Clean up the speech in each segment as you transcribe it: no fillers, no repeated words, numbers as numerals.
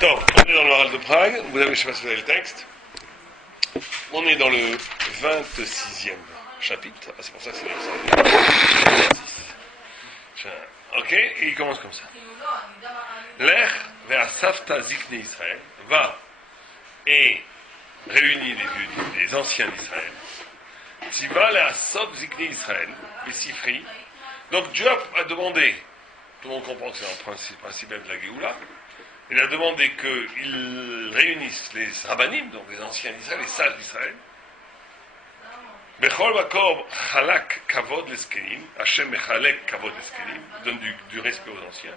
Top, on est dans le Maral de Prague, vous avez, je ne sais pas si vous avez le texte, on est dans le 26e chapitre, c'est pour ça que c'est dans le 26. Ok, et il commence comme ça. Lech ve'asafta zikne Israël, va et réunit les anciens d'Israël. Tiva le'asop zikne Israël, les sifri. Donc Dieu a demandé, tout le monde comprend que c'est un principe de la Géoula, il a demandé qu'ils réunissent les rabbanim, donc les anciens d'Israël, les sages d'Israël. Bechol Makom Chalak Kavod Leskenim, Hachem Mechalek Kavod Leskenim, donne du respect aux anciens.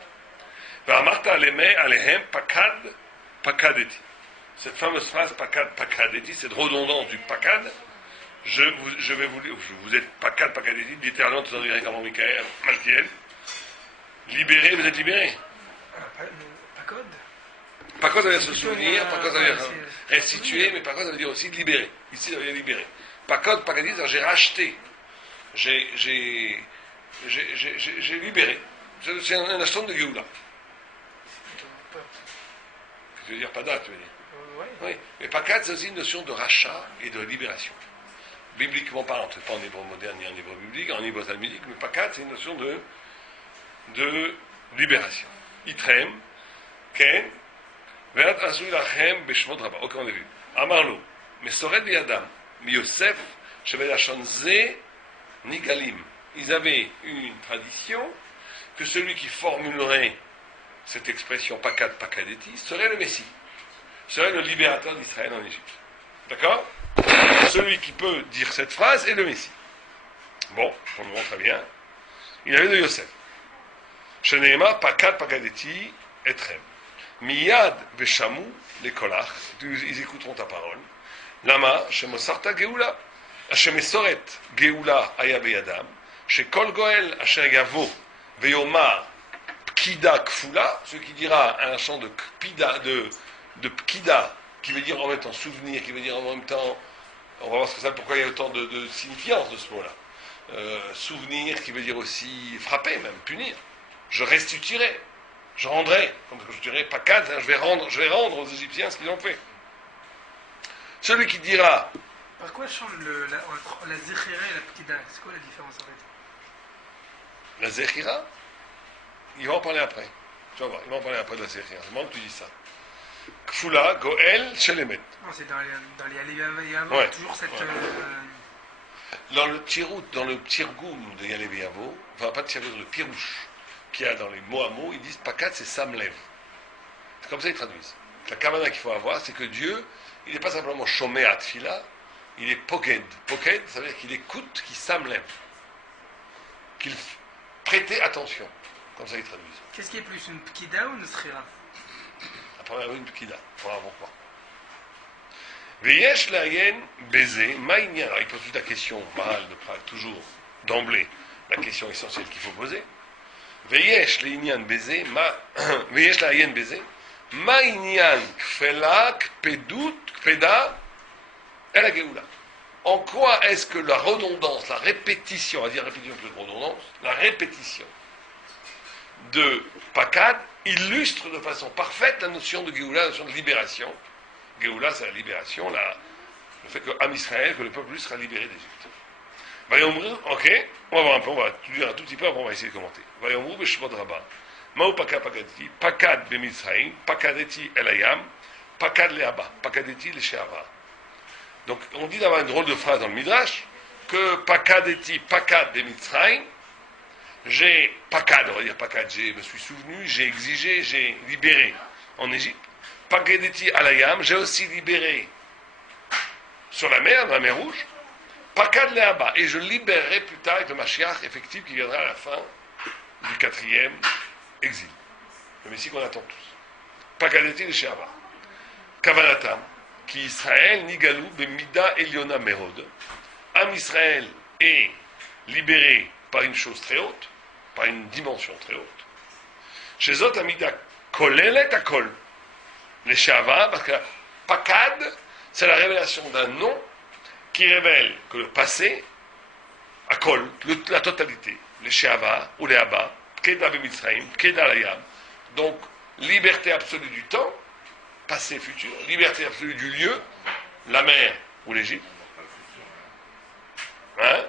V'amarta alehem pakad pakadeti. Cette fameuse phrase pakad pakadeti, cette redondance du pakad. Vous êtes pakad pakadeti, littéralement, tout en dirait comme Michael, Malkiel. Libéré, vous êtes libéré. Pakod. Pakod, ça veut dire se souvenir, pakod, ça veut dire restituer, mais pakod, ça veut dire aussi libérer. Ici, ça veut dire libérer. Pakod, pakadeti, j'ai racheté. J'ai libéré. C'est un instant de Géoula. Tu veux dire Pada, tu veux dire oui. Mais Pakad, c'est aussi une notion de rachat et de libération. Bibliquement parlant, c'est pas en hébreu moderne ni en hébreu biblique, en hébreu talmudique, mais Pakad, c'est une notion de libération. Itrem, Ken, Ve'at azu lachem b'shmot rabba. Ok, on a vu. Amarlo, Mesoret bi'adam, Yosef, Shevelachon ze nigalim. Ils avaient une tradition que celui qui formulerait cette expression Pakad Pakadeti serait le Messie, serait le libérateur d'Israël en Égypte. D'accord? Celui qui peut dire cette phrase est le Messie. Bon, on le voit très bien. Il avait de Yosef. Sheneema Pakad Pakadeti etrem. Miyad veshamu les kolach. Ils écouteront ta parole. Lama shemosarta geula. Shemesoret geula aya beyadam. Shekol goel asher yavo veyomar pkida kfula. Ce qui dira un chant de pkida, qui veut dire en même temps souvenir, qui veut dire en même temps, on va voir ce que ça, pourquoi il y a autant de signifiance de ce mot-là. Souvenir, qui veut dire aussi frapper, même punir. Je restituerai, je rendrai, comme je dirais, pakad, je vais rendre aux Égyptiens ce qu'ils ont fait. Celui qui dira. Par quoi change la zéchira et la pkida? C'est quoi la différence en fait? La zéchira, il va en parler après. Tu vas voir, il va en parler après de la zéchira. C'est marrant que tu dis ça. Kfula, Goel, Shelemet. Non, c'est dans les Yalev ouais. Toujours cette. Ouais. Dans le Tirgoum de Yalev Yavo, enfin pas de Tirgoum, le Pirouche, qu'il y a dans les mots à mots, ils disent Pakad, c'est Samlev. C'est comme ça qu'ils traduisent. La kavana qu'il faut avoir, c'est que Dieu, il n'est pas simplement Shomé Atfila, il est Poked. Poked, ça veut dire qu'il écoute, qu'il Samlev. Qu'il prêtait attention. Comme ça qu'ils traduisent. Qu'est-ce qui est plus, une pkida ou une srira? La première, une pkida. On va voir pourquoi. Veyesh layen baiser, maïnian. Alors il pose toute la question, Maral de Prague, toujours d'emblée, la question essentielle qu'il faut poser. Veyesh layen baiser, veyesh layen baiser, maïnian kfela kpedut kpeda el hageoula. En quoi est-ce que la redondance, la répétition, on va dire répétition plus de redondance, la répétition de Pakad illustre de façon parfaite la notion de Géoula, la notion de libération. Géoula, c'est la libération, le fait que Am Israël, que le peuple sera libéré d'Égypte. Vayomru, ok, on va voir un peu, on va dire un tout petit peu, après on va essayer de commenter. Vayomru b'shmot rabba, ma'u pakad pakadeti, pakad b'mitzrayim, pakadeti el hayam, pakad le'aba, pakadeti le'she'ava. Donc on dit d'avoir une drôle de phrase dans le Midrash, que pakadeti, pakad b'mitzrayim, j'ai pakad, on va dire pakad, je me suis souvenu, j'ai exigé, j'ai libéré en Égypte. Pakadeti alayam, j'ai aussi libéré sur la mer, dans la mer Rouge. Pakad le'aba, et je libérerai plus tard avec le Mashiach effectif qui viendra à la fin du 4e exil. Le Messie qu'on attend tous. Pakadeti le'she'ava. Kavanatam, qui Israël nigalou b'mida eliona merod. Am Israël est libéré par une chose très haute, par une dimension très haute. Chez Zot Amida kolelet akol. Les Shava, parce que Pakad, c'est la révélation d'un nom qui révèle que le passé, Akol, la totalité, les Shava ou les Abba, Keda b'Mitzrayim, Keda layam, donc liberté absolue du temps, passé, futur, liberté absolue du lieu, la mer ou l'Égypte. Hein?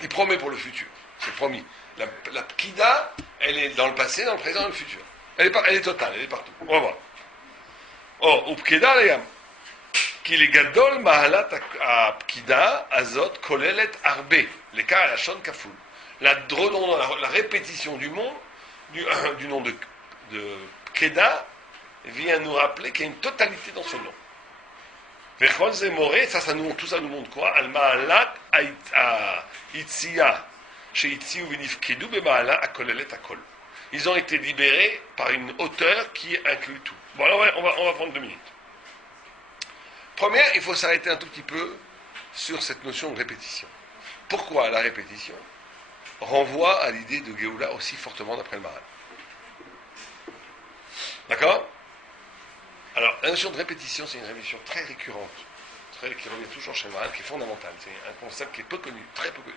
Il promet pour le futur, c'est promis. La Pkida, elle est dans le passé, dans le présent et dans le futur. Elle est totale, elle est partout. On va voir. Oh, ou Pkida, les gars. Qui les gadol mahalat à Pkida, azot, kolelet arbe. Les cas à la shon kafoul. La répétition du nom de Pkeda vient nous rappeler qu'il y a une totalité dans ce nom. Vechol zemoré, tout ça nous montre quoi? Al mahalat à Itzia. Chez Itziu Vinifkedu Bemaala Akolelet Akol. Ils ont été libérés par une hauteur qui inclut tout. Bon, alors on va prendre 2 minutes. Première, il faut s'arrêter un tout petit peu sur cette notion de répétition. Pourquoi la répétition renvoie à l'idée de Géoula aussi fortement d'après le Maral? D'accord? Alors, la notion de répétition, c'est une répétition très récurrente, qui revient toujours chez le Maral, qui est fondamentale. C'est un concept qui est peu connu, très peu connu.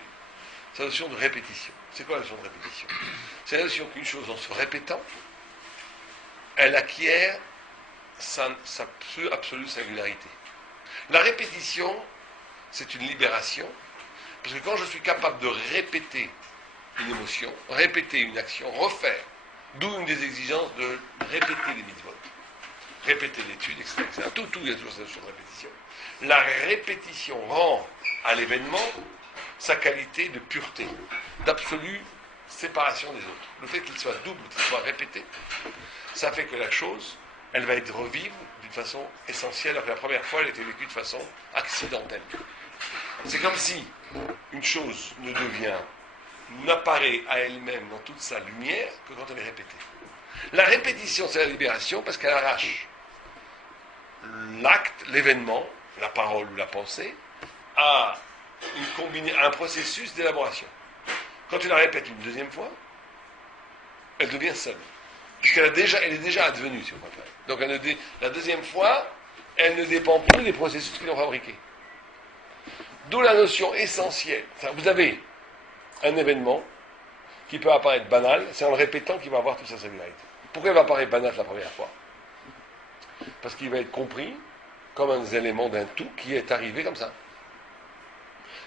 C'est la notion de répétition. C'est quoi la notion de répétition? C'est la notion qu'une chose, en se répétant, elle acquiert sa absolue singularité. La répétition, c'est une libération, parce que quand je suis capable de répéter une émotion, répéter une action, refaire, d'où une des exigences de répéter les mitzvot, répéter l'étude, etc. Tout, il y a toujours cette notion de répétition. La répétition rend à l'événement sa qualité de pureté, d'absolue séparation des autres. Le fait qu'il soit double, qu'il soit répété, ça fait que la chose, elle va être revivre d'une façon essentielle, alors que la première fois, elle était vécue de façon accidentelle. C'est comme si une chose n'apparaît à elle-même dans toute sa lumière que quand elle est répétée. La répétition, c'est la libération parce qu'elle arrache l'acte, l'événement, la parole ou la pensée, à un processus d'élaboration. Quand tu la répètes une deuxième fois, elle devient seule. Puisqu'elle est déjà advenue, si vous préférez. Donc la deuxième fois, elle ne dépend plus des processus qui l'ont fabriquée. D'où la notion essentielle. Vous avez un événement qui peut apparaître banal, c'est en le répétant qu'il va avoir toute sa singularité. Pourquoi il va apparaître banal la première fois? Parce qu'il va être compris comme un élément d'un tout qui est arrivé comme ça.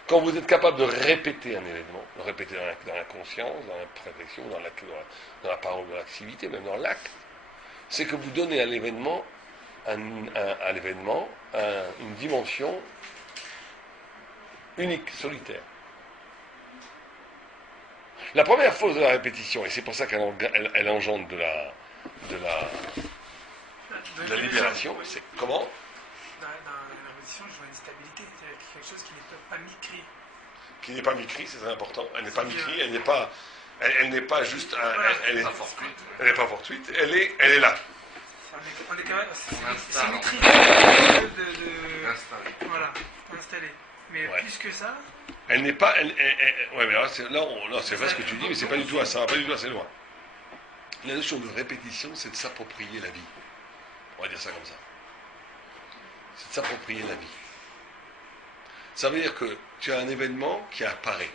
Quand vous êtes capable de répéter un événement, de répéter dans la conscience, dans la réflexion, dans la parole, dans l'activité, même dans l'acte, c'est que vous donnez à l'événement une dimension unique, solitaire. La première phase de la répétition, et c'est pour ça qu'elle engendre de la libération, c'est comment? Dans la répétition, je vois une stabilité, c'est quelque chose qui n'est pas mi-cri. Qui n'est pas mi-cri, c'est très important. Elle n'est pas mi-cri, elle n'est pas juste elle n'est pas fortuite, elle est là. On est quand même, c'est mi-cri voilà, installé. Mais ouais. Plus que ça. Elle n'est pas. Ouais, mais là, c'est vrai ce que tu dis, mais c'est pas du tout à ça, pas du tout assez loin. La notion de répétition, c'est de s'approprier la vie. On va dire ça comme ça. C'est de s'approprier la vie. Ça veut dire que tu as un événement qui apparaît.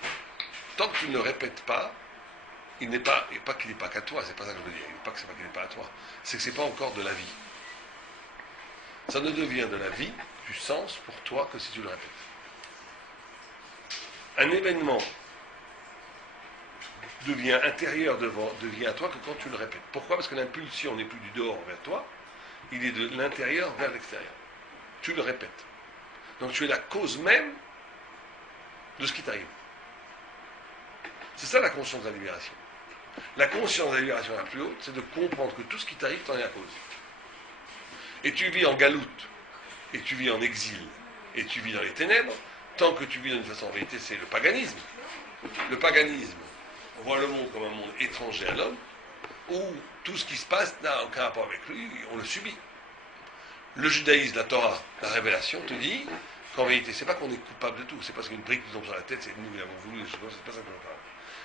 Tant que tu ne le répètes pas, il n'est pas qu'il n'est pas qu'à toi, c'est pas ça que je veux dire. Il n'est pas que c'est pas qu'il n'est pas à toi. C'est que c'est pas encore de la vie. Ça ne devient de la vie, du sens pour toi que si tu le répètes. Un événement devient intérieur devient à toi que quand tu le répètes. Pourquoi? Parce que l'impulsion n'est plus du dehors vers toi, il est de l'intérieur vers l'extérieur. Tu le répètes. Donc tu es la cause même de ce qui t'arrive. C'est ça la conscience de la libération. La conscience de la libération la plus haute, c'est de comprendre que tout ce qui t'arrive, t'en es la cause. Et tu vis en galoute, et tu vis en exil, et tu vis dans les ténèbres, tant que tu vis d'une façon en vérité, c'est le paganisme. Le paganisme voit le monde comme un monde étranger à l'homme, où tout ce qui se passe n'a aucun rapport avec lui, on le subit. Le judaïsme, la Torah, la révélation te dit qu'en vérité, c'est pas qu'on est coupable de tout, c'est parce qu'il y a une brique qui tombe sur la tête, c'est nous qui l'avons voulu, c'est pas ça que je parle.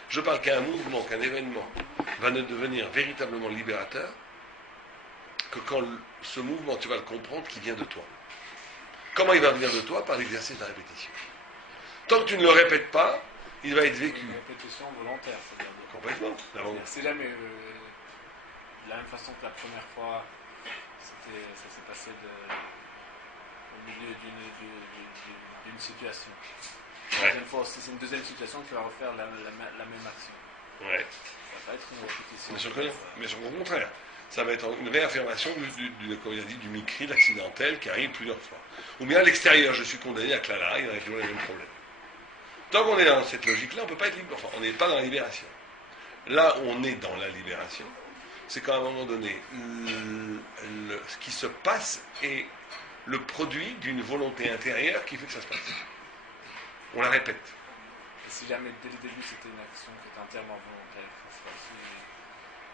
Je parle qu'un mouvement, qu'un événement va ne devenir véritablement libérateur que quand ce mouvement, tu vas le comprendre, qui vient de toi. Comment il va venir de toi? Par l'exercice de la répétition. Tant que tu ne le répètes pas, il va être vécu. Une répétition volontaire, c'est-à-dire. Complètement. C'est jamais de la même façon que la première fois, Ça s'est passé au milieu d'une situation. La deuxième fois, c'est une deuxième situation qui va refaire la même action. Ouais. Ça va pas être une répétition. Mais au contraire, ça va être une réaffirmation comme il a dit, du micri, l'accidentel qui arrive plusieurs fois. Ou bien à l'extérieur, je suis condamné à Clara, il y a toujours les mêmes problèmes. Tant qu'on est dans cette logique-là, on ne peut pas être libre. Enfin, on n'est pas dans la libération. Là où on est dans la libération, c'est qu'à un moment donné, ce qui se passe est le produit d'une volonté intérieure qui fait que ça se passe. On la répète. Et si jamais dès le début c'était une action qui était entièrement volontaire, ça serait aussi...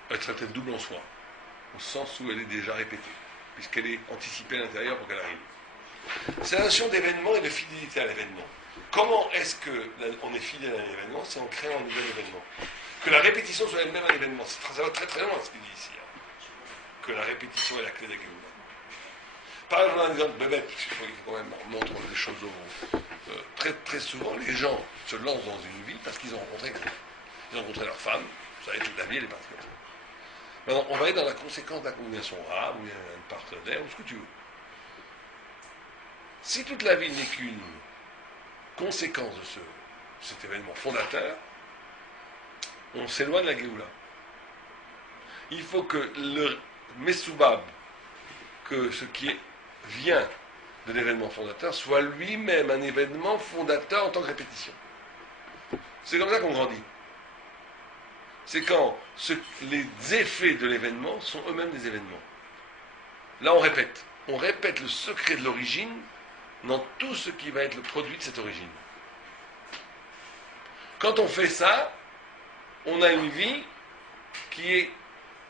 Elle serait peut-être double en soi, au sens où elle est déjà répétée, puisqu'elle est anticipée à l'intérieur pour qu'elle arrive. C'est la notion d'événement et de fidélité à l'événement. Comment est-ce qu'on est fidèle à un événement? C'est en créant un nouvel événement. Que la répétition soit elle-même un événement. Ça va très très loin ce qu'il dit ici. Que la répétition est la clé de la Géoula. Par exemple, un exemple bébête, parce qu'il faut quand même montrer les choses au monde. Très, très souvent, les gens se lancent dans une vie parce qu'ils ont rencontré quelqu'un. Ils ont rencontré leur femme, vous savez, toute la vie, elle est partie comme ça. Maintenant, on va être dans la conséquence de la combinaison rare, ou bien une partenaire, ou ce que tu veux. Si toute la vie n'est qu'une conséquence de cet événement fondateur, on s'éloigne de la Géoula. Il faut que le Messoubab, que ce qui vient de l'événement fondateur, soit lui-même un événement fondateur en tant que répétition. C'est comme ça qu'on grandit. C'est quand les effets de l'événement sont eux-mêmes des événements. Là, on répète. On répète le secret de l'origine dans tout ce qui va être le produit de cette origine. Quand on fait ça, on a une vie qui est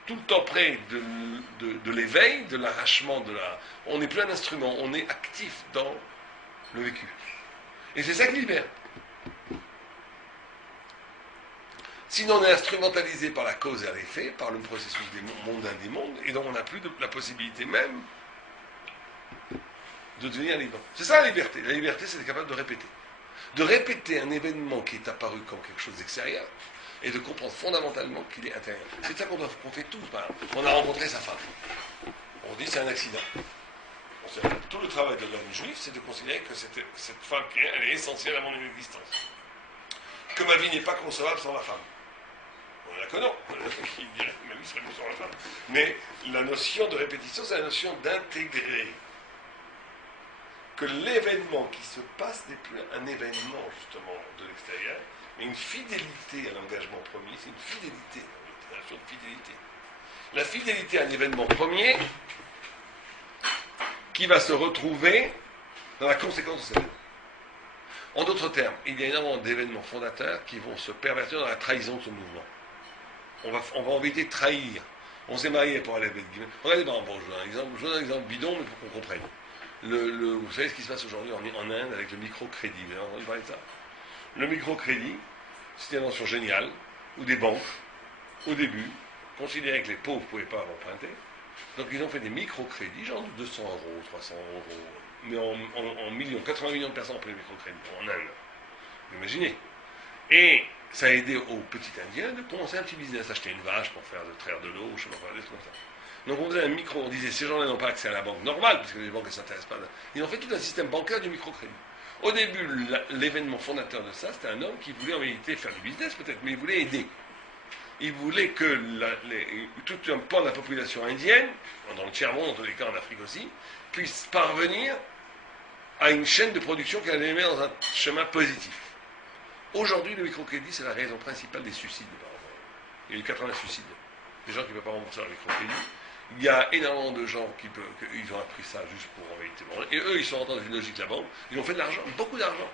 tout le temps près de l'éveil, de l'arrachement, on n'est plus un instrument, on est actif dans le vécu. Et c'est ça qui libère. Sinon, on est instrumentalisé par la cause et l'effet, par le processus mondain des mondes, et donc on n'a plus la possibilité même de devenir libre. C'est ça la liberté. La liberté, c'est d'être capable de répéter. De répéter un événement qui est apparu comme quelque chose d'extérieur, et de comprendre fondamentalement qu'il est intérieur. C'est ça qu'on fait tous. Par exemple. On a rencontré sa femme. On dit c'est un accident. Tout le travail de l'homme juif, c'est de considérer que cette femme, elle est essentielle à mon existence. Que ma vie n'est pas concevable sans la femme. On la connaît. Qui dirait que ma vie serait sans la femme. Mais la notion de répétition, c'est la notion d'intégrer. Que l'événement qui se passe n'est plus un événement, justement, de l'extérieur, mais une fidélité à l'engagement premier, c'est une fidélité, la notion de fidélité. La fidélité à un événement premier qui va se retrouver dans la conséquence de cet événement. En d'autres termes, il y a énormément d'événements fondateurs qui vont se pervertir dans la trahison de ce mouvement. On va en vérité trahir. On s'est marié pour aller avec Guillemets. Regardez, par exemple, je donne un exemple bidon, mais pour qu'on comprenne. Vous savez ce qui se passe aujourd'hui en Inde avec le microcrédit. Vous avez entendu parler de ça? Le microcrédit, c'était une invention géniale, où des banques, au début, considéraient que les pauvres ne pouvaient pas emprunter. Donc ils ont fait des microcrédits, genre de 200 euros, 300 euros, mais en millions, 80 millions de personnes ont pris le microcrédit en Inde. Vous imaginez? Et ça a aidé aux petits Indiens de commencer un petit business, acheter une vache pour traire de l'eau, je ne sais pas, des trucs comme ça. Donc on faisait un micro, on disait ces gens-là n'ont pas accès à la banque normale, parce que les banques ne s'intéressent pas. Ils ont fait tout un système bancaire du microcrédit. Au début, l'événement fondateur de ça, c'était un homme qui voulait en réalité faire du business peut-être, mais il voulait aider. Il voulait que tout un pan de la population indienne, dans le tiers-monde, dans tous les cas en Afrique aussi, puisse parvenir à une chaîne de production qui allait les mettre dans un chemin positif. Aujourd'hui, le microcrédit, c'est la raison principale des suicides. Il y a eu 80 suicides. Des gens qui ne peuvent pas rembourser leur microcrédit. Il y a énormément de gens qui ils ont appris ça juste pour en vérité. Et eux, ils sont rentrés dans une logique de la banque. Ils ont fait de l'argent, beaucoup d'argent.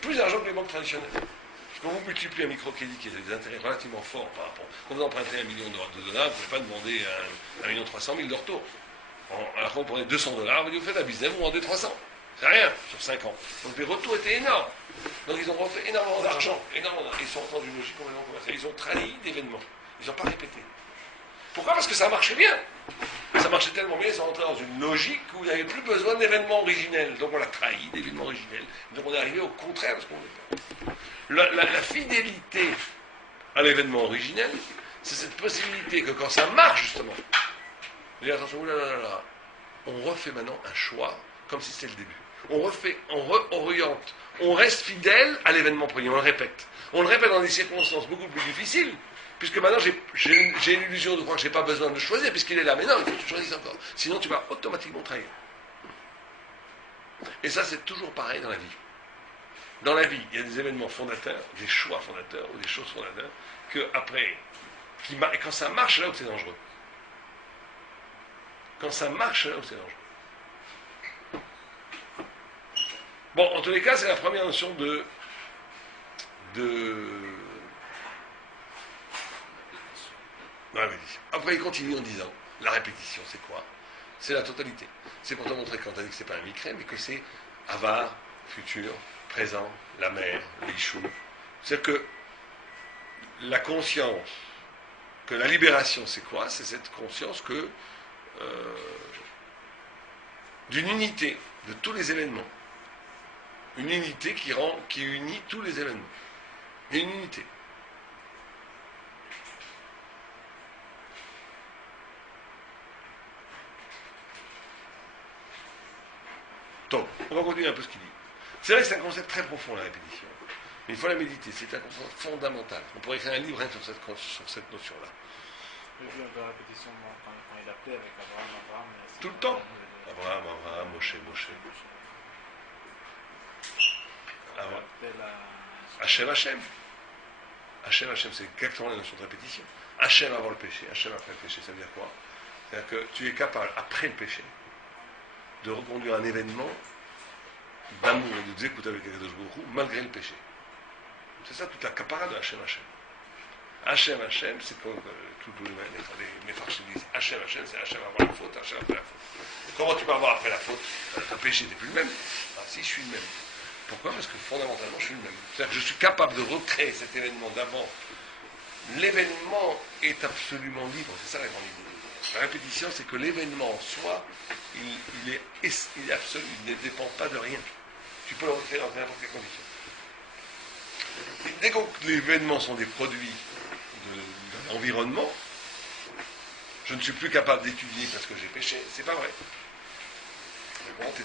Plus d'argent que les banques traditionnelles. Parce que quand vous multipliez un microcrédit qui a des intérêts relativement forts par rapport. Quand vous empruntez $1 million, vous ne pouvez pas demander 1,3 million de retour. Alors quand vous prenez $200, vous faites un business, vous vendez 300. C'est rien sur 5 ans. Donc les retours étaient énormes. Donc ils ont rentré énormément d'argent. Ils sont rentrés dans une logique complètement commerciale. Ils ont trahi d'événements. Ils n'ont pas répété. Pourquoi? Parce que ça marchait bien. Ça marchait tellement bien, ils sont rentrés dans une logique où il n'y avait plus besoin d'événements originels. Donc on l'a trahi d'événements originels. Donc on est arrivé au contraire de ce qu'on voulait faire. La fidélité à l'événement originel, c'est cette possibilité que quand ça marche justement, Je dis attention, oulala, on refait maintenant un choix comme si c'était le début. On réoriente, on reste fidèle à l'événement premier, on le répète. On le répète dans des circonstances beaucoup plus difficiles, puisque maintenant j'ai l'illusion de croire que je n'ai pas besoin de le choisir, puisqu'il est là. Mais non, il faut que tu choisisses encore. Sinon, tu vas automatiquement trahir. Et ça, c'est toujours pareil dans la vie. Dans la vie, il y a des événements fondateurs, des choix fondateurs, ou des choses fondateurs, que après, et quand ça marche, là où c'est dangereux. Quand ça marche, là où c'est dangereux. Bon, en tous les cas, c'est la première notion de répétition. Après, il continue en disant, la répétition, c'est quoi? C'est la totalité. C'est pour te montrer quand on dit que c'est pas un micré, mais que c'est avar, futur, présent, la mer, l'ishou. C'est-à-dire que la conscience, que la libération, c'est quoi? C'est cette conscience que d'une unité de tous les événements. Une unité qui unit tous les événements. Et une unité. Donc, on va continuer un peu ce qu'il dit. C'est vrai que c'est un concept très profond, la répétition. Mais il faut la méditer, c'est un concept fondamental. On pourrait écrire un livre rien sur cette notion-là. J'ai vu un peu la répétition quand il appelait avec Abraham. Tout le temps. Abraham, Moshe. Ah ouais. Hachem. Hachem, c'est exactement la notion de répétition. Hachem avant le péché, Hachem après le péché, ça veut dire quoi? C'est-à-dire que tu es capable, après le péché, de reconduire un événement d'amour et de d'écoute avec Akadosh Baruch Hu, malgré le péché. C'est ça toute la capara de Hachem. Hachem, c'est comme tous les farchis disent. Hachem, c'est Hachem avant la faute, Hachem après la faute. Comment tu peux avoir après la faute? Le péché n'est plus le même. Ah si, je suis le même. Pourquoi? Parce que fondamentalement, je suis le même. C'est-à-dire que je suis capable de recréer cet événement d'avant. L'événement est absolument libre, c'est ça la grande idée. La répétition, c'est que l'événement en soi, il est absolu, il ne dépend pas de rien. Tu peux le recréer dans n'importe quelle condition. Et dès que les événements sont des produits de l'environnement, je ne suis plus capable d'étudier parce que j'ai péché, c'est pas vrai. Mais bon, tu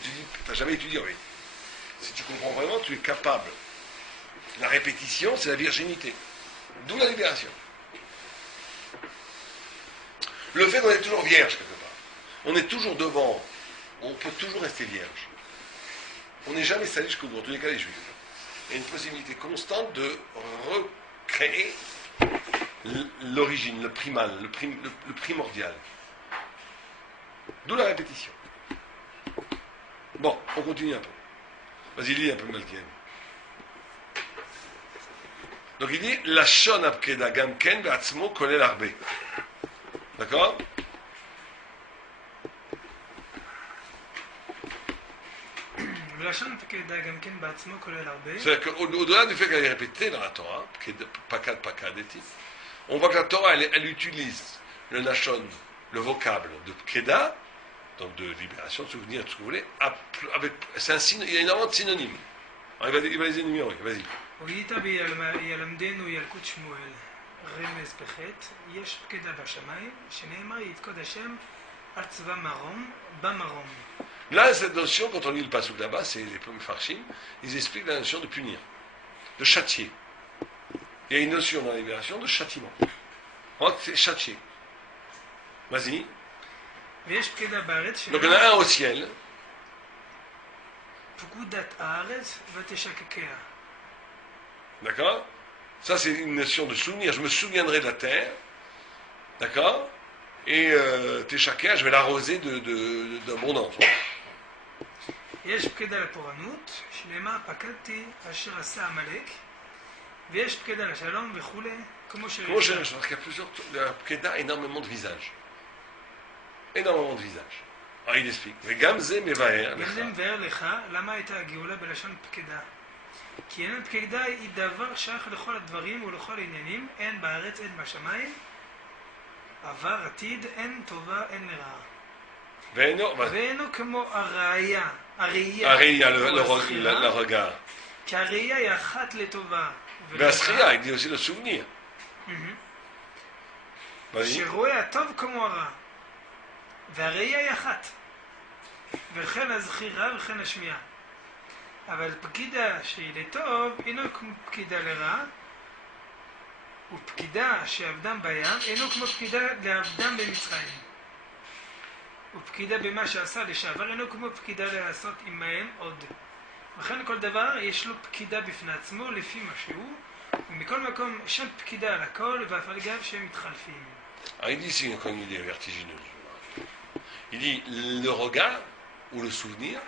n'as jamais étudié, oui. Si tu comprends vraiment, tu es capable. La répétition, c'est la virginité. D'où la libération. Le fait qu'on est toujours vierge, quelque part. On est toujours devant. On peut toujours rester vierge. On n'est jamais sali jusqu'au bout, en tous les cas les juifs. Il y a une possibilité constante de recréer l'origine, le primal, le primordial. D'où la répétition. Bon, on continue un peu. Vas-y, lis un peu Malkiel. Donc il dit la shon apkeda gamken ve'atzmo kolel arbe. D'accord? C'est-à-dire qu'au-delà du fait qu'elle est répétée dans la Torah, pakad, on voit que la Torah, elle utilise le nashon, le vocable de keda, donc de libération, de souvenir, tout ce que vous voulez, c'est un signe, il y a énormément de synonymes. Alors, il va les énumérer, vas-y. רמז בחטא, יש פקדה בשמיים, שנאמר יפקוד השם על צבא מרום, במרום. Là, cette notion, quand on lit le passouk là-bas, c'est les premiers farshim, ils expliquent la notion de punir, de châtier. Il y a une notion dans la libération de châtiment. On voit que c'est châtier. Vas-y. ויש פקדה בארץ, Donc il y en a un au ciel. פקודת הארץ ותשקקיה. D'accord? Ça, c'est une notion de souvenir. Je me souviendrai de la terre. D'accord? Et Téchaker, je vais l'arroser d'abondance. יש פקדה לפורענות, שנאמר פקדתי אשר עשה עמלק, ויש פקדה לשלום וכולי, כמו je pense qu'il y a plusieurs. La Pkeda a énormément de visages. Énormément de visages. Alors il explique. וגם זה מבאר לך. זה מבאר לך, למה הייתה הגאולה בלשון פקדה? כי אין פקדה היא דבר שייך לכל הדברים ולכל העניינים, אין בארץ, אין בשמיים, עבר, עתיד, אין טובה, אין לרעה. ואינו כמו הראייה, le regard. כי הראייה היא אחת לטובה. והזכייה, il dit aussi le souvenir. שרואה הטוב כמו הרע. והראייה היא אחת. וכן הזכירה וכן השמיעה. אבל פקידה שהיא לטוב אינו כמו פקידה לרע, ופקידה שעבדם בים אינו כמו פקידה לעבדם במצרים. ופקידה במה שעשה לשעבר אינו כמו פקידה לעשות עמהם עוד. וכן כל דבר יש לו פקידה בפני עצמו לפי מה שהוא, ומכל מקום שם פקידה על הכל, ואף על גב שהם מתחלפים. Alors il dit, c'est une idée vertigineuse. Il dit, le regard ou le souvenir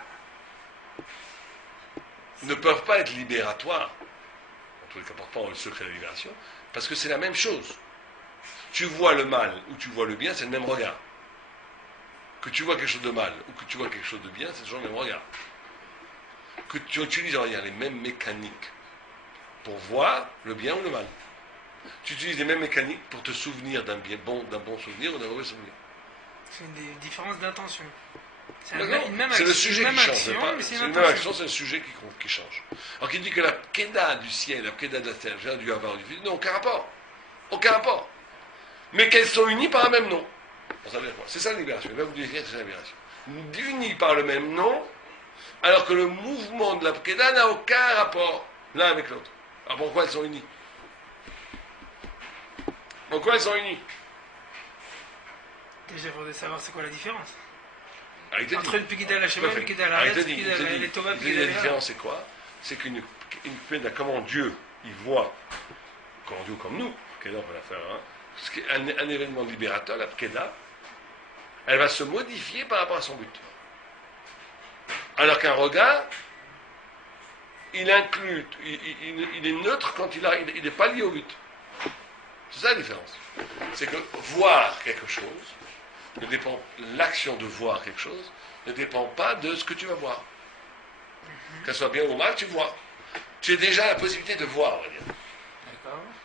ne peuvent pas être libératoires, en tout cas portant le secret de la libération, parce que c'est la même chose. Tu vois le mal ou tu vois le bien, c'est le même regard. Que tu vois quelque chose de mal ou que tu vois quelque chose de bien, c'est toujours le même regard. Que tu utilises les mêmes mécaniques pour voir le bien ou le mal. Tu utilises les mêmes mécaniques pour te souvenir d'un bon souvenir ou d'un mauvais souvenir. C'est une différence d'intention. C'est c'est le sujet qui change. C'est une même action, c'est le sujet qui change. Alors qu'il dit que la Pkéda du ciel, la Pkéda de la terre, vient du Havar du Fils, non, aucun rapport. Aucun rapport. Mais qu'elles sont unies par un même nom. C'est ça la libération. Il va vous dire que c'est la libération. Unies par le même nom, alors que le mouvement de la Pkéda n'a aucun rapport l'un avec l'autre. Alors pourquoi elles sont unies? Pourquoi elles sont unies? Déjà, il faudrait savoir c'est quoi la différence. Entre une Pkéda la Shema, une Pkéda la Retz, une Pkéda la Tova, une Pkéda la... La différence c'est quoi? C'est qu'une Pkéda, comment Dieu il voit, comment Dieu comme nous, Pkéda on peut la faire, hein, un événement libérateur, la Pkéda, elle va se modifier par rapport à son but. Alors qu'un regard, il inclut, il est neutre quand il n'est pas lié au but. C'est ça la différence. C'est que voir quelque chose, l'action de voir quelque chose ne dépend pas de ce que tu vas voir. Qu'elle soit bien ou mal, tu vois. Tu as déjà la possibilité de voir, on va dire.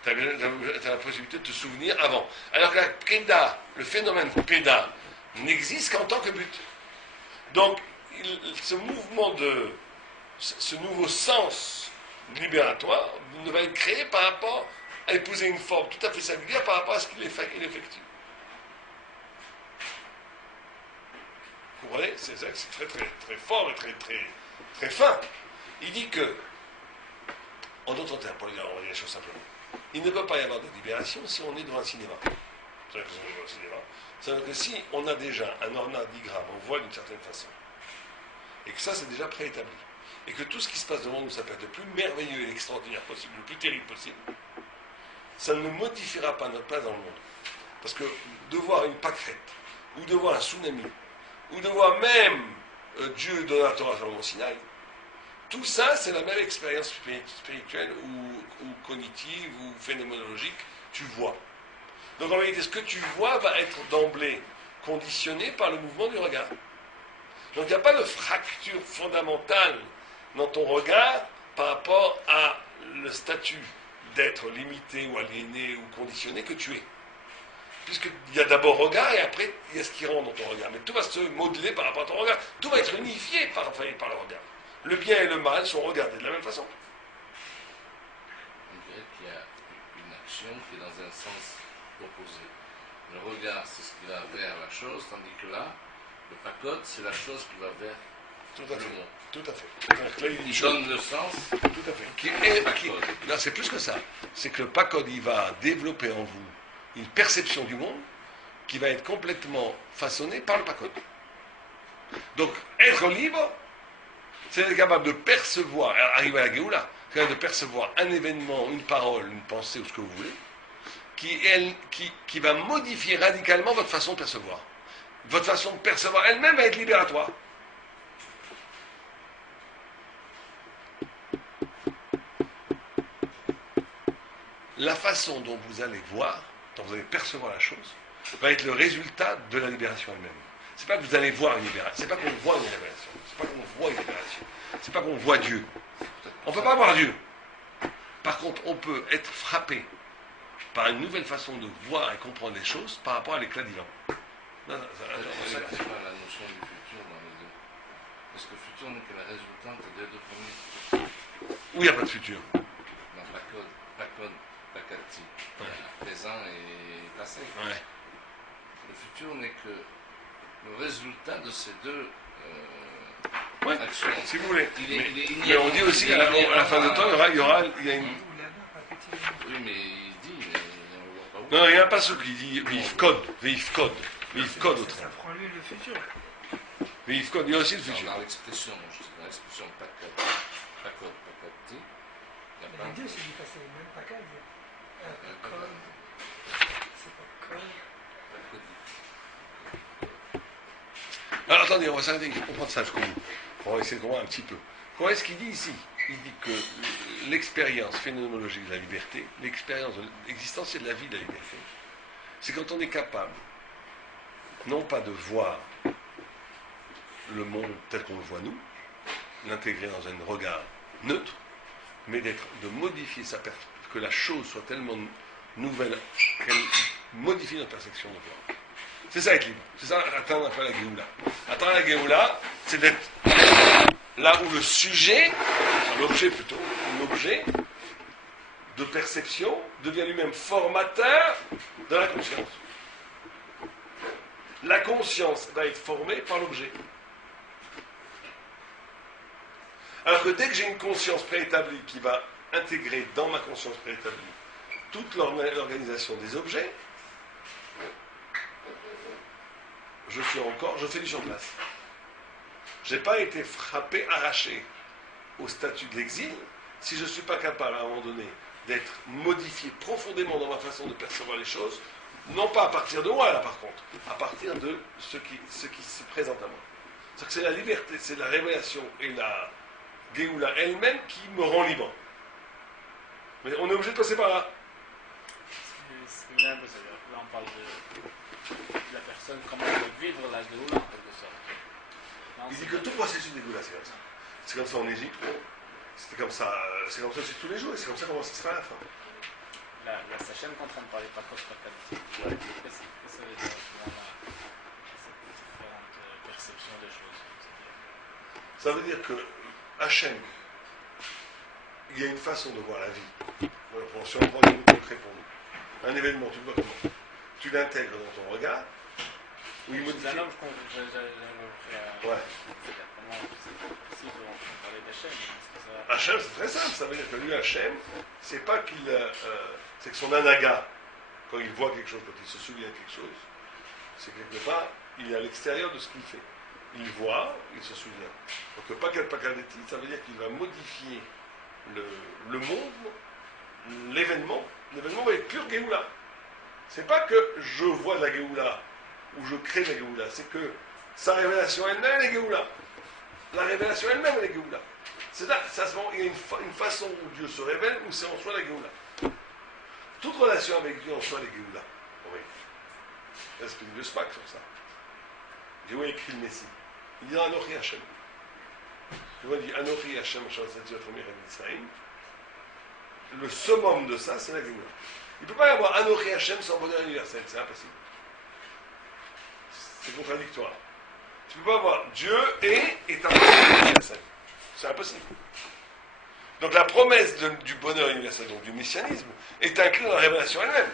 Tu as la possibilité de te souvenir avant. Alors que la Pkéda, le phénomène Pkéda, n'existe qu'en tant que but. Donc, ce mouvement ce nouveau sens libératoire ne va être créé par rapport à épouser une forme tout à fait singulière par rapport à ce qu'il effectue. Vous comprenez? C'est ça que c'est très très très fort et très très très fin. Il dit que, en d'autres termes, pour dire, on va dire les choses simplement, il ne peut pas y avoir de libération si on est devant un cinéma. Vous savez que c'est devant un cinéma. C'est-à-dire que si on a déjà un ornadigramme, on voit d'une certaine façon, et que ça c'est déjà préétabli, et que tout ce qui se passe dans le monde, ça peut être le plus merveilleux et extraordinaire possible, le plus terrible possible, ça ne modifiera pas notre place dans le monde. Parce que de voir une pâquerette, ou de voir un tsunami, ou de voir même Dieu donner la Torah sur le mont Sinaï, tout ça, c'est la même expérience spirituelle ou cognitive ou phénoménologique, tu vois. Donc en réalité, ce que tu vois va être d'emblée conditionné par le mouvement du regard. Donc il n'y a pas de fracture fondamentale dans ton regard par rapport à le statut d'être limité ou aliéné ou conditionné que tu es. Puisqu'il y a d'abord regard et après il y a ce qui rentre dans ton regard. Mais tout va se modeler par rapport à ton regard. Tout va être unifié par le regard. Le bien et le mal sont regardés de la même façon. On dirait qu'il y a une action qui est dans un sens opposé. Le regard, c'est ce qui va vers la chose, tandis que là, le pakod, c'est la chose qui va vers le monde. Tout à fait. Là, il donne le sens. Tout à fait. Là, c'est plus que ça. C'est que le pakod, il va développer en vous une perception du monde qui va être complètement façonnée par le pakod. Donc, être libre, c'est être capable de percevoir, arriver à la Géoula, c'est capable de percevoir un événement, une parole, une pensée ou ce que vous voulez, qui va modifier radicalement votre façon de percevoir. Votre façon de percevoir elle-même va être libératoire. La façon dont vous allez voir, dont vous allez percevoir la chose, va être le résultat de la libération elle-même. C'est pas que vous allez voir une libération, c'est pas qu'on voit une libération, c'est pas qu'on voit une libération, c'est pas qu'on voit Dieu. On ne peut pas voir Dieu. Par contre, on peut être frappé par une nouvelle façon de voir et comprendre les choses par rapport à l'éclat divin. C'est pour ça qu'il n'y a pas la notion du futur dans les deux. Parce que le futur n'est que la résultante des deux premiers. Où il n'y a pas de futur. Dans Pakod, Pakati, présent et passé. Ouais. Le futur n'est que le résultat de ces deux Ouais, actions. si vous voulez. Il est- il est Mais on dit aussi qu'à la fin de temps, il y a une... Ou là-bas, pas petit. Oui, mais il dit, mais on ne voit pas où. Non, il n'y a pas ce qui dit Vif code au Ça train. prend lui le futur. Vif code, il y a aussi le Alors, futur. dans l'expression, je dis, dans l'expression pakod, pakoti, il n'y a Mais pas les deux, de- c'est du passé, même pas code. Code. C'est pas code. pakodi. Alors attendez, on va s'arrêter, il faut comprendre ça, on va essayer de comprendre un petit peu. Comment est-ce qu'il dit ici? Il dit que l'expérience phénoménologique de la liberté, l'expérience existentielle de la vie de la liberté, c'est quand on est capable, non pas de voir le monde tel qu'on le voit nous, l'intégrer dans un regard neutre, mais de modifier que la chose soit tellement nouvelle qu'elle modifie notre perception de voir. C'est ça être libre. C'est ça atteindre un peu la Géoula. Atteindre la Géoula, c'est d'être là où le sujet, enfin l'objet plutôt, l'objet de perception devient lui-même formateur de la conscience. La conscience va être formée par l'objet. Alors que dès que j'ai une conscience préétablie qui va intégrer dans ma conscience préétablie toute l'organisation des objets, je fais du surplace. Je n'ai pas été frappé, arraché au statut de l'exil si je ne suis pas capable à un moment donné d'être modifié profondément dans ma façon de percevoir les choses, non pas à partir de moi là par contre, à partir de ce qui se présente à moi. C'est-à-dire que c'est la liberté, c'est la révélation et la Géoula elle-même qui me rend libre. Mais on est obligé de passer par là. C'est là, on parle de la personne, comment elle veut vivre la Géoula en quelque sorte. Non, Il dit que tout processus de Géoula, c'est comme ça. C'est comme ça en Égypte, c'est comme ça aussi tous les jours, et c'est comme ça qu'on va se faire à la fin. La Sachem qu'on est en train de parler par contre, Ouais. qu'est-ce que ça veut dire dans cette différente perception des choses? Ça veut dire que Hachem, il y a une façon de voir la vie. Si on prend des mots concrets pour nous. Un événement, tu le vois comment? Tu l'intègres dans ton regard, ou il modifie. C'est un homme j'ai repris à... Ouais. Comment c'est possible on parler d'Hachem? Hachem, c'est très simple. Ça veut dire que lui, Hachem, c'est pas qu'il. C'est que son anaga, quand il voit quelque chose, quand il se souvient de quelque chose, c'est quelque part, il est à l'extérieur de ce qu'il fait. Il voit, il se souvient. Donc, Pakadeti, ça veut dire qu'il va modifier le monde, l'événement. L'événement va être pure Géoula. C'est pas que je vois de la Géoula ou je crée de la Géoula, c'est que sa révélation elle-même est Géoula. La révélation elle-même elle est Géoula. C'est là, il y a une façon où Dieu se révèle où c'est en soi la Géoula. Toute relation avec Dieu en soi est Géoula. Oui. Il y a l'esprit de Spak sur ça. Dieu a écrit le Messie. Il dit Anochi Hashem. Dieu dit Anochi Hashem, le summum de ça, c'est la Géoula. Il ne peut pas y avoir Anochi Hashem sans bonheur universel, c'est impossible. C'est contradictoire. Tu ne peux pas avoir Dieu est un bonheur universel. C'est impossible. Donc la promesse du bonheur universel, donc du messianisme, est inclue dans la révélation elle-même.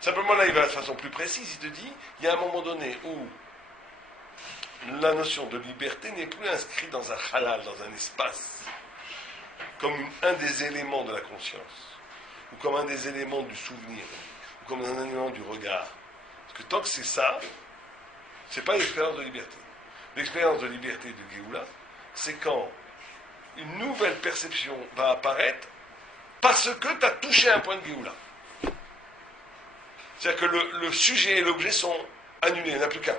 Simplement là, il va de façon plus précise, il te dit, il y a un moment donné où la notion de liberté n'est plus inscrite dans un halal, dans un espace, comme un des éléments de la conscience, ou comme un des éléments du souvenir, ou comme un élément du regard. Parce que tant que c'est ça, c'est pas l'expérience de liberté. L'expérience de liberté de Géoula, c'est quand une nouvelle perception va apparaître parce que tu as touché un point de Géoula. C'est-à-dire que le sujet et l'objet sont annulés, il n'y en a plus qu'un.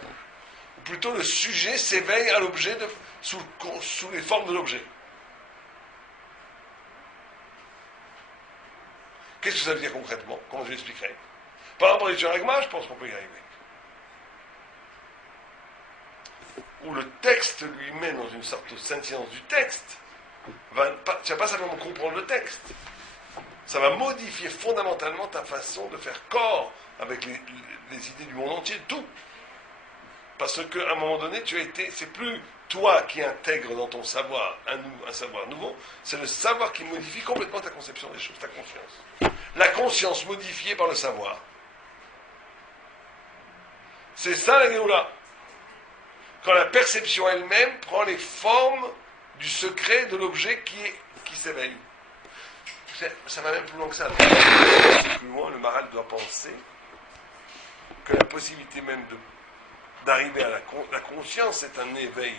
Ou plutôt le sujet s'éveille à l'objet sous les formes de l'objet. Qu'est-ce que ça veut dire concrètement? Comment je l'expliquerai? Par rapport à l'Agma, je pense qu'on peut y arriver. Où le texte lui-même, dans une sorte de scintillance du texte, tu ne vas pas simplement comprendre le texte. Ça va modifier fondamentalement ta façon de faire corps avec les idées du monde entier, tout. Parce qu'à un moment donné, c'est plus toi qui intègre dans ton savoir un savoir nouveau, c'est le savoir qui modifie complètement ta conception des choses, ta conscience. La conscience modifiée par le savoir. C'est ça la Géoula. quand la perception elle-même prend les formes du secret de l'objet qui s'éveille. Ça va même plus loin que ça. Plus loin, le Maharal doit penser que la possibilité même d'arriver à la conscience est un éveil.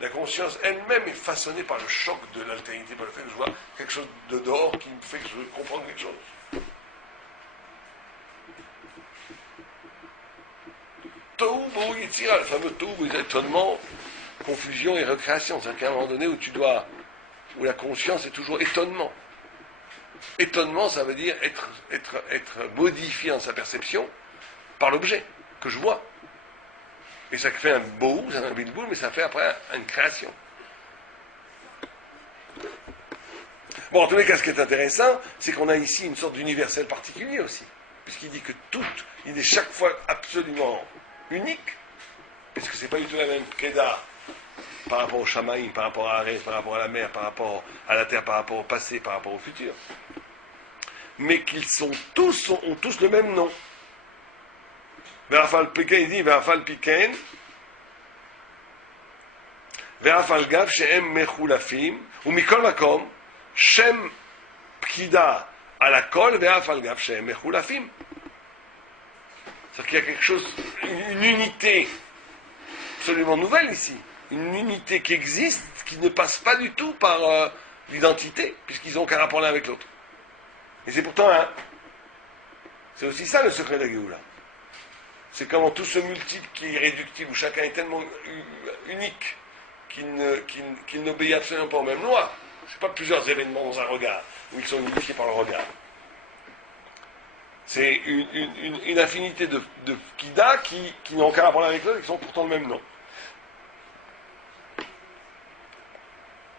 La conscience elle-même est façonnée par le choc de l'altérité, par le fait que je vois quelque chose de dehors qui me fait que je comprends quelque chose. Tohu Bohu Yetzira, le fameux Tohu Bohu, étonnement, confusion et recréation. C'est-à-dire qu'à un moment donné où la conscience est toujours étonnement. Étonnement, ça veut dire être modifié en sa perception par l'objet que je vois. Et ça fait un bohu, c'est un bilboul, mais ça fait après une création. Bon, en tous les cas, ce qui est intéressant, c'est qu'on a ici une sorte d'universel particulier aussi. Puisqu'il dit que il est chaque fois absolument unique, puisque c'est pas du tout la même Keda par rapport au Shamaïm, par rapport à Arès, par rapport à la mer, par rapport à la terre, par rapport au passé, par rapport au futur. Mais qu'ils ont tous le même nom. Ve'afal piken, il dit Ve'afal piken, Ve'afal gav she'em mechulafim, ou mikol makom, shem pkida à la kol, Ve'afal gav she'em mechulafim. C'est-à-dire qu'il y a quelque chose, une unité absolument nouvelle ici. Une unité qui existe, qui ne passe pas du tout par l'identité, puisqu'ils n'ont qu'un rapport l'un avec l'autre. Et c'est pourtant c'est aussi ça le secret de la Géoula. C'est comment tout ce multiple qui est irréductible, où chacun est tellement unique qu'il n'obéit absolument pas aux mêmes lois. Ce n'est pas plusieurs événements dans un regard, où ils sont unifiés par le regard. C'est une infinité de Kida qui n'ont aucun rapport l'un avec l'autre et qui sont pourtant le même nom.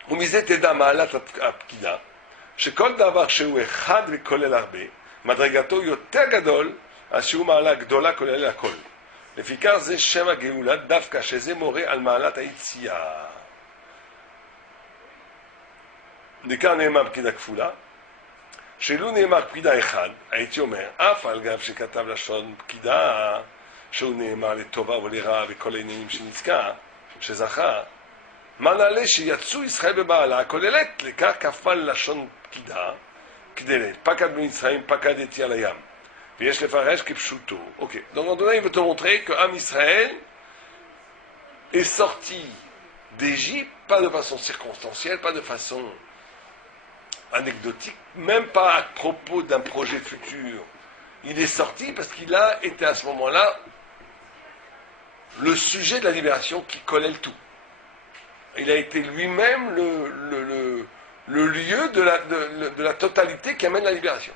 ומזה תדע מעלת הפקידה, שכל דבר שהוא אחד וכולל הרבה, מדרגתו יותר גדול, אז שהוא מעלה גדולה כולל הכל. לפיכך זה שם הגאולה דווקא שזה מורה על מעלת היציאה. מכאן נאמר פקידה כפולה, שאילו נאמר פקידה אחד, הייתי אומר, אף על גב שכתב לשון פקידה, שהוא נאמר לטובה ולרעה וכל העניינים שנזכר, שזכה, מה נעלה שיצאו ישראל במעלה הכוללת לכך כפל לשון פקידה כדלת, פקד במצרים פקד יציאה לים ויש לפרש כפשוטו. Ok, donc en donnant il veut te montrer que Am Israël est sorti d'Égypte pas de façon circonstancielle, pas de façon anecdotique, même pas à propos d'un projet futur. Il est sorti parce qu'il a été à ce moment-là le sujet de la libération qui collait le tout. Il a été lui-même le lieu de la totalité qui amène la libération.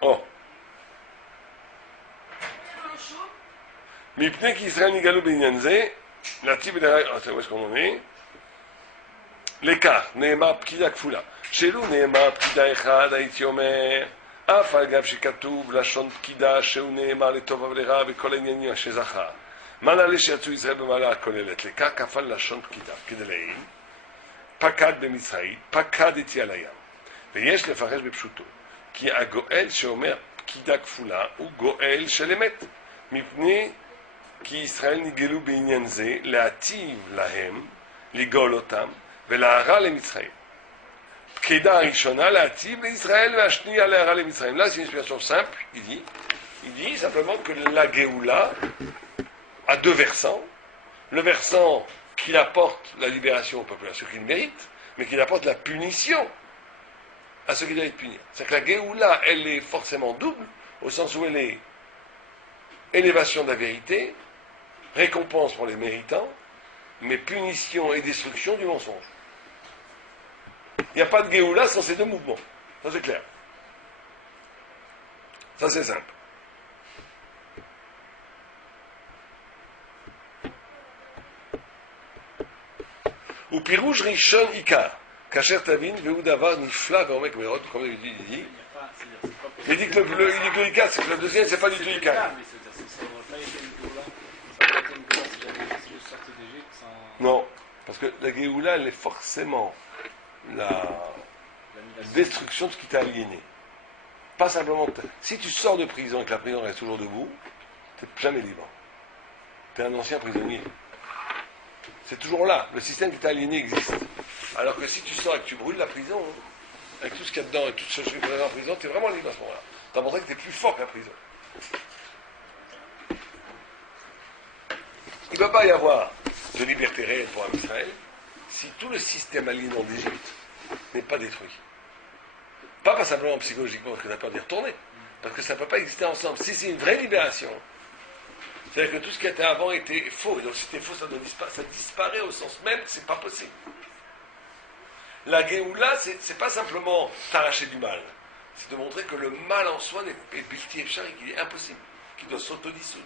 Oh. מפני כי ישראל נגאלו בעניין זה, להציב את הרעי, où est-ce qu'on en est? לכך, נאמר פקידה כפולה. שאילו נאמר פקידה אחד, הייתי אומר, אף אגב שכתוב לשון פקידה שהוא נאמר לטובה ולרעה וכל העניינים שזכה. מה נעלה שיצאו ישראל במעלה הכוללת? לכך כפל לשון פקידה, כדלהים, פקד במצרים, פקד יציאה לים. ויש לפרש בפשוטו, כי הגואל שאומר פקידה כפולה הוא גואל של אמת, מפני כי ישראל נגאלו בעניין זה להטיב להם, לגאול אותם ולהרע למצרים. פקידה הראשונה להטיב לישראל והשנייה להרע למצרים. Là, c'est une explication simple, il dit simplement que la Géoula a deux versants. Le versant qui apporte la libération au peuple, à ceux qui le méritent, mais qui apporte la punition à ceux qui doivent être punis. C'est-à-dire que la Géoula, elle est forcément double, au sens où elle est élévation de la vérité, récompense pour les méritants, mais punition et destruction du mensonge. Il n'y a pas de Géoula sans ces deux mouvements. Ça c'est clair. Ça c'est simple. Ou pirouge rishon ikar, kacher tavin, ve'u davar nifla ve'omek merot, comme il dit. Il dit que le ikar, c'est que le deuxième, c'est pas du tout ikar. Non, parce que la Géoula, elle est forcément la destruction de ce qui t'a aliéné. Pas simplement. Si tu sors de prison et que la prison reste toujours debout, tu n'es jamais libre. Tu es un ancien prisonnier. C'est toujours là. Le système qui t'a aliéné existe. Alors que si tu sors et que tu brûles la prison, avec tout ce qu'il y a dedans et tout ce que tu fais en prison, tu es vraiment libre à ce moment-là. Tu as montré que tu es plus fort que la prison. Il ne va pas y avoir de liberté réelle pour un Israël si tout le système aliénant d'Égypte n'est pas détruit. Pas simplement psychologiquement parce que tu as peur d'y retourner, parce que ça ne peut pas exister ensemble. Si c'est une vraie libération, c'est-à-dire que tout ce qui était avant était faux, et donc si c'était faux, ça disparaît au sens même, c'est pas possible. La Géoula, c'est pas simplement t'arracher du mal, c'est de montrer que le mal en soi est bilti efshari, qu'il est impossible, qu'il doit s'autodissoudre.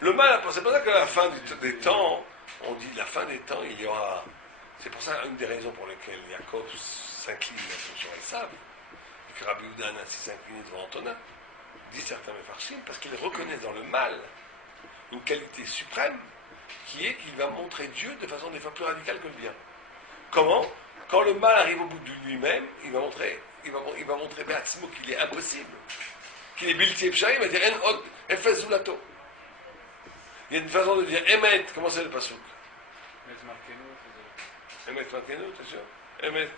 Le mal, c'est pour ça qu'à la fin des temps, on dit la fin des temps, il y aura. C'est pour ça une des raisons pour lesquelles Yaakov s'incline sur Esav, et que Rabbi Yehuda ainsi s'incline devant Antonin, dit certains Mefarshim, parce qu'ils reconnaissent dans le mal une qualité suprême qui est qu'il va montrer Dieu de façon des fois plus radicale que le bien. Comment? Quand le mal arrive au bout de lui-même, il va montrer Beatzmo qu'il est impossible, qu'il est bilti efshari, il va dire En od efes zulato. Il y a une façon de dire Emet, comment c'est le pasouk? Emet Malkenu, c'est sûr. Emet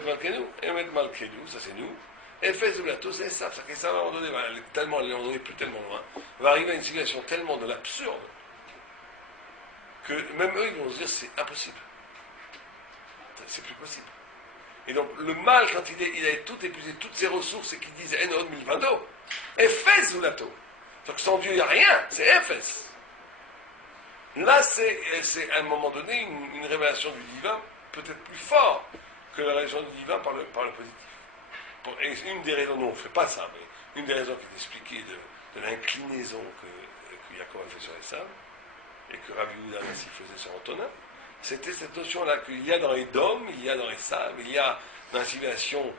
Malkenu, Emet Malkenu, ça c'est nous. Efes Zulato, c'est ça. Ça à un moment donné, elle n'est plus tellement loin, va arriver à une situation tellement de l'absurde que même eux, ils vont se dire c'est impossible. C'est plus possible. Et donc, le mal, quand il a tout épuisé, toutes ses ressources, et qu'il disent Enod Milvado, Efes Zulato. Donc sans Dieu, il n'y a rien, c'est Efes. Là, c'est à un moment donné une révélation du divin peut-être plus forte que la révélation du divin par le positif. Et une des raisons, non, on ne fait pas ça, mais une des raisons qui est expliquée de l'inclinaison que Yaakov a fait sur Esav, et que Rabbi Yehuda ainsi faisait sur Antonin, c'était cette notion-là qu'il y a dans les dômes, il y a dans Esav, il y a dans la civilisation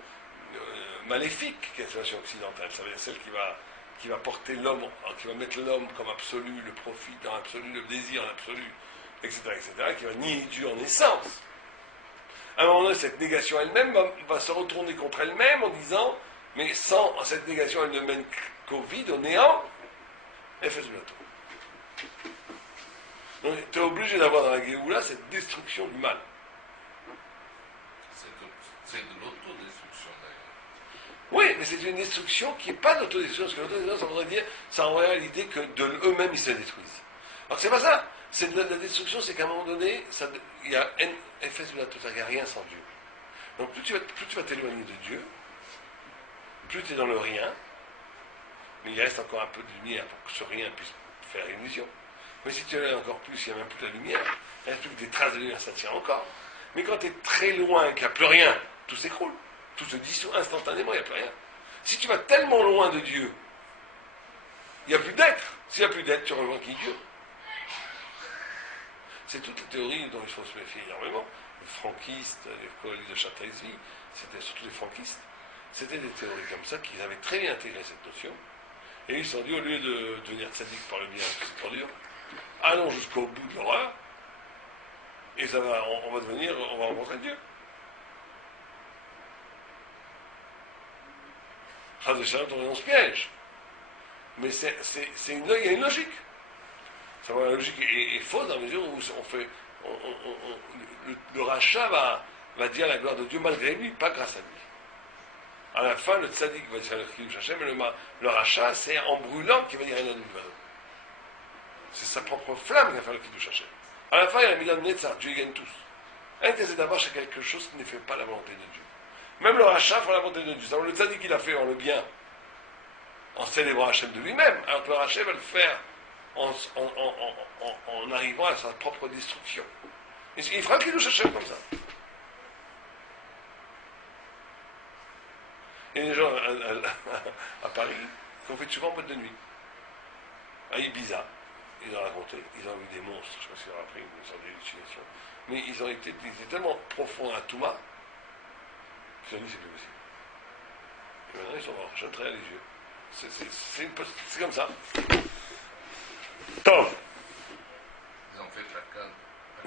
maléfique, qui est la civilisation occidentale, ça veut dire celle qui va porter l'homme, qui va mettre l'homme comme absolu, le profit dans l'absolu, le désir en absolu, etc., qui va nier Dieu en essence. À un moment donné, cette négation elle-même va se retourner contre elle-même en disant, mais sans cette négation, elle ne mène qu'au vide, au néant, elle fait du bateau. Donc, tu es obligé d'avoir dans la Géoula cette destruction du mal. C'est de l'autodestruction d'ailleurs. Oui, mais c'est une destruction qui n'est pas d'autodestruction, parce que l'autodestruction, ça voudrait dire, ça envoie l'idée que de eux-mêmes ils se détruisent. Alors c'est pas ça. C'est la destruction, c'est qu'à un moment donné, il y a un effet sur la totale, il n'y a rien sans Dieu. Donc plus tu vas t'éloigner de Dieu, plus tu es dans le rien, mais il reste encore un peu de lumière pour que ce rien puisse faire illusion. Mais si tu es encore plus, il n'y a même plus de la lumière, il n'y a plus que des traces de lumière, ça tient encore. Mais quand tu es très loin et qu'il n'y a plus rien, tout s'écroule. Tout se dissout instantanément, il n'y a plus rien. Si tu vas tellement loin de Dieu, il n'y a plus d'être. S'il n'y a plus d'être, tu rejoins qui Dieu? C'est toutes les théories dont il faut se méfier énormément. Les franquistes, les colonistes de Chataisy, c'était surtout les franquistes. C'était des théories comme ça qui avaient très bien intégré cette notion. Et ils se sont dit, au lieu de devenir tzaddik par le bien, parce que c'est trop dur, allons jusqu'au bout de l'horreur, et ça va, on va rencontrer Dieu. Chaz de Shalom, on se piège. Mais il y a une logique. La logique est fausse dans la mesure où le rachat va dire la gloire de Dieu malgré lui, pas grâce à lui. À la fin, le tzaddik va dire le Kiddush Hashem, mais le rachat, c'est en brûlant qu'il va dire Enod Milvado. C'est sa propre flamme qui va faire le Kiddush Hashem. À la fin, il y a Milan Netzar, Dieu gagne tous. C'est d'abord c'est quelque chose qui ne fait pas la volonté de Dieu. Même le rachat fait la volonté de Dieu. Alors, le tzaddik, il a fait en le bien, en célébrant Hashem de lui-même, alors que le rachat va le faire en arrivant à sa propre destruction. Il fera le Kiddush Hashem comme ça. Et les gens à Paris qui ont fait souvent en boîte de nuit. À Ibiza, ils ont raconté, ils ont vu des monstres, je ne sais pas si ils ont appris, ils ont des hallucinations. Mais ils étaient tellement profonds à Touma qu'ils ont dit c'est plus possible. Et maintenant ils sont morts, je très religieux. C'est comme ça. Tom. Ils ont fait chacun